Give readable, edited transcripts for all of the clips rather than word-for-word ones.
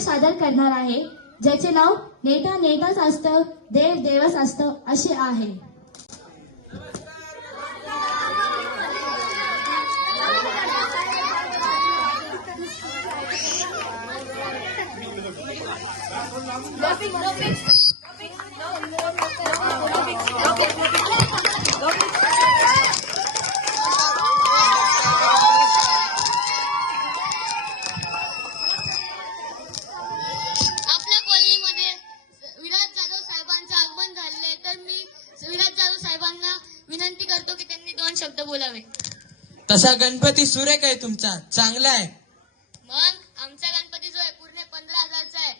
नाटक सादर करणार आहे, ज्याचे नाव नेता नेताच असतं, देव देवच असतं असे आहे. विनंती करतो की त्यांनी 2 शब्द बोलावे. तसा गणपती सुरेख आहे तुमचा, चांगला आहे. मग आमचा गणपती जो आहे पूर्ण 15,000चा आहे.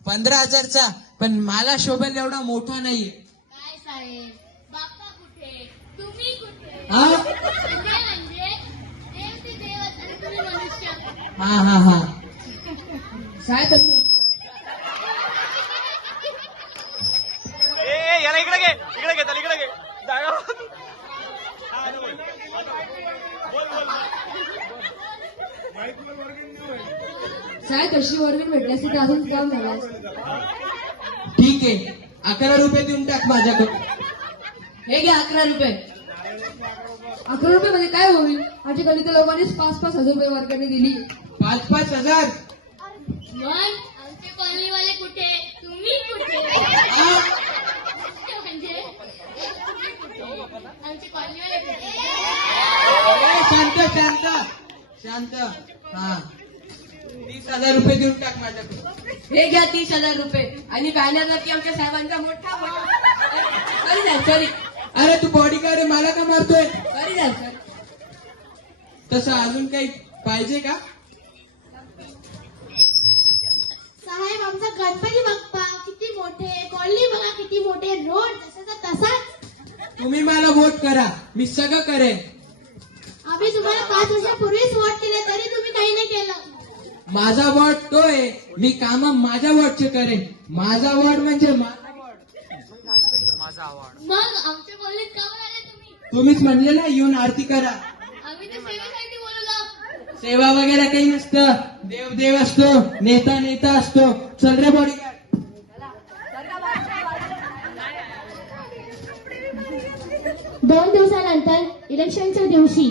15,000चा? पण मला शोभेल एवढा मोठा नाहीये. काय साहेब, बाप्पा कुठे, तुम्ही कुठे? म्हणजे देव ते देवच आणि तुम्ही मनुष्य. हा साहेब याला इकडे घे, त्याला इकडे घे. जागा साहेब तशी वर्गणी भेटल्यास अजून काम झालं. ठीक आहे, 11 रुपये देऊन टाक माझ्याकडे. हे घ्या 11 रुपये. 11 रुपये मध्ये काय होईल? माझ्या गणित लोकांनीच 5-5 हजार रुपये वर्गणी दिली. 5-5 हजार? मग आमचे कॉलनीवाले कुठे, तुम्ही कुठे? म्हणजे आमचे कॉलनीवाले कुठे? शांत. हा, 30,000 रुपये देऊन टाक माझ्याकडे. हे घ्या 30,000 रुपये आणि पाहण्यासाठी आमच्या साहेबांचा मोठा सॉरी. अरे तू बॉडीगार्ड आहे, मला का मारतोय? सर तसं अजून काही पाहिजे का? साहेब आमचा गणपती बाप्पा किती मोठे, कॉलनी बघा किती मोठे, रोड जसाचा तसाच. तुम्ही मला वोट करा, मी सगळं करेन. आम्ही तुम्हाला 5 वर्षापूर्वीच वोट केले तरी तुम्ही काही नाही केलं. माझा वॉर्ड तो आहे, मी काम माझ्या वॉर्डचे करेन. माझा वॉर्ड म्हणजे मग आमच्या कॉलनीत का आले तुम्ही? तुम्हीच म्हणले ना येऊन आरती करा. आम्ही तर सेवेसाठी बोलवलं. सेवा वगैरे काही नसतं, देव देव असतो, नेता नेता असतो. चल रे बॉडीगार्ड. 2 दिवसानंतर इलेक्शनच्या दिवशी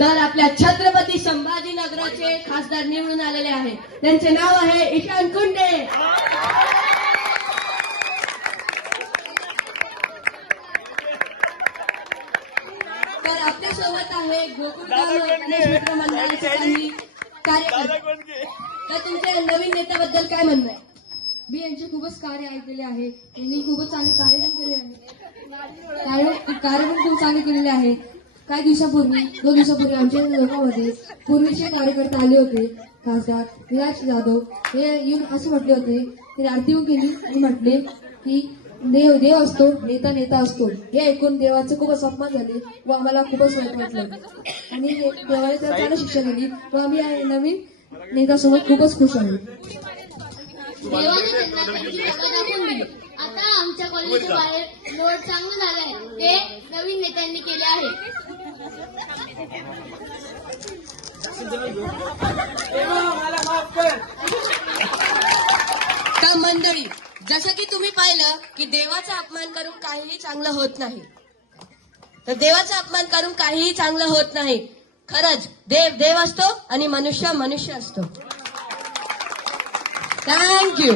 तर आपल्या छत्रपती संभाजीनगराचे खासदार निवडून आलेले आहेत. त्यांचे नाव आहे ईशान कुंडे. तर आपल्या सोबत आहे गोकुळधाम गणेश मित्र मंडळाचे काही कार्यकर्ते. तर तुमच्या नवीन नेत्याबद्दल काय म्हणणं आहे? मी यांचे खूपच कार्य ऐकलेले आहे. त्यांनी खूपच चांगले कार्यक्रम केले आहे. कार्यक्रम खूप चांगले केलेले आहे. काही दिवसापूर्वी 2 दिवसापूर्वी आमच्या लोकांमध्ये पूर्वीचे कार्यकर्ते आले होते. खासदार विलास जाधव हे येऊन असे म्हटले होते, ते आरती केली आणि म्हटले की देव देव असतो, नेता नेता असतो. हे ऐकून देवाचं खूपच अपमान झाले व आम्हाला खूपच वाईट वाटलं आणि देवाने त्याला चांगली शिक्षा दिली व आम्ही या नवीन नेत्यासोबत खूपच खुश आहोत. देवाने त्यांना त्यांची जागा दाखवून दिली. आता आमच्या कॉलनीच्या बाहेर रोड चांगलं झालंय, ते नवीन नेत्यांनी केले आहे. तर मंडळी, जसं की तुम्ही पाहिलं की देवाचा अपमान करून काहीही चांगलं होत नाही. तर देवाचा अपमान करून काहीही चांगलं होत नाही. खरंच देव देव असतो आणि मनुष्य मनुष्य असतो. थँक्यू.